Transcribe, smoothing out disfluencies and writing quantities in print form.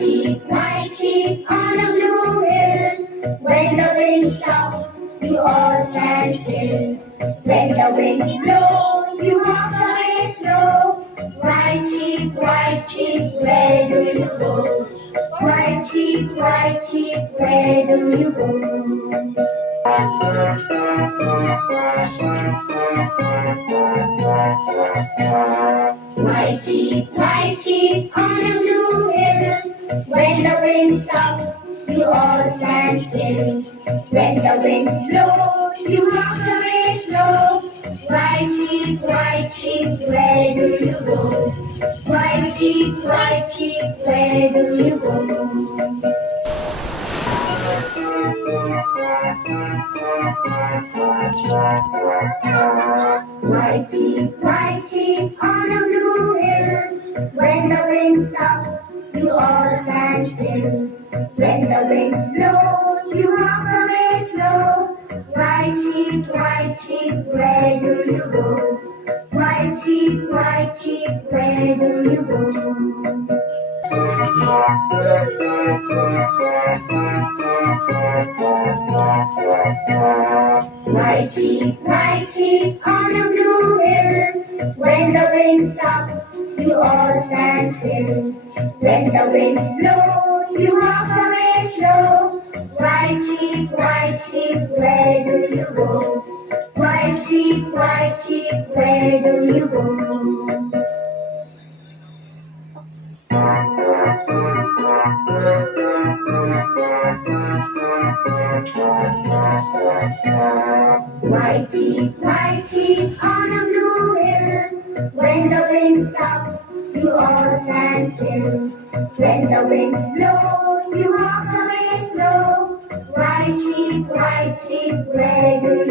white sheep on a blue hill. When the wind stops, you all stand still. When the winds blow, you walk away slow. White sheep, where do you go? White sheep, where do you go? White sheep on a blue hill. When the wind stops, you all stand still. When the winds blow, you walk away slow. White sheep, where do you go? White sheep, where do you go? White sheep on a blue hill. When the wind stops, you all stand still. When the winds blow, you walk away slow. White sheep, where do you go? White sheep, where do you go? White sheep on a blue hill. When the wind stops, you all stand still. When the winds blow, you walk away slow. White sheep, where do you go? White sheep, where do you go? White sheep on a blue hill. When the wind stops, you all stand still. When the winds blow, you walk away slow. White sheep, where do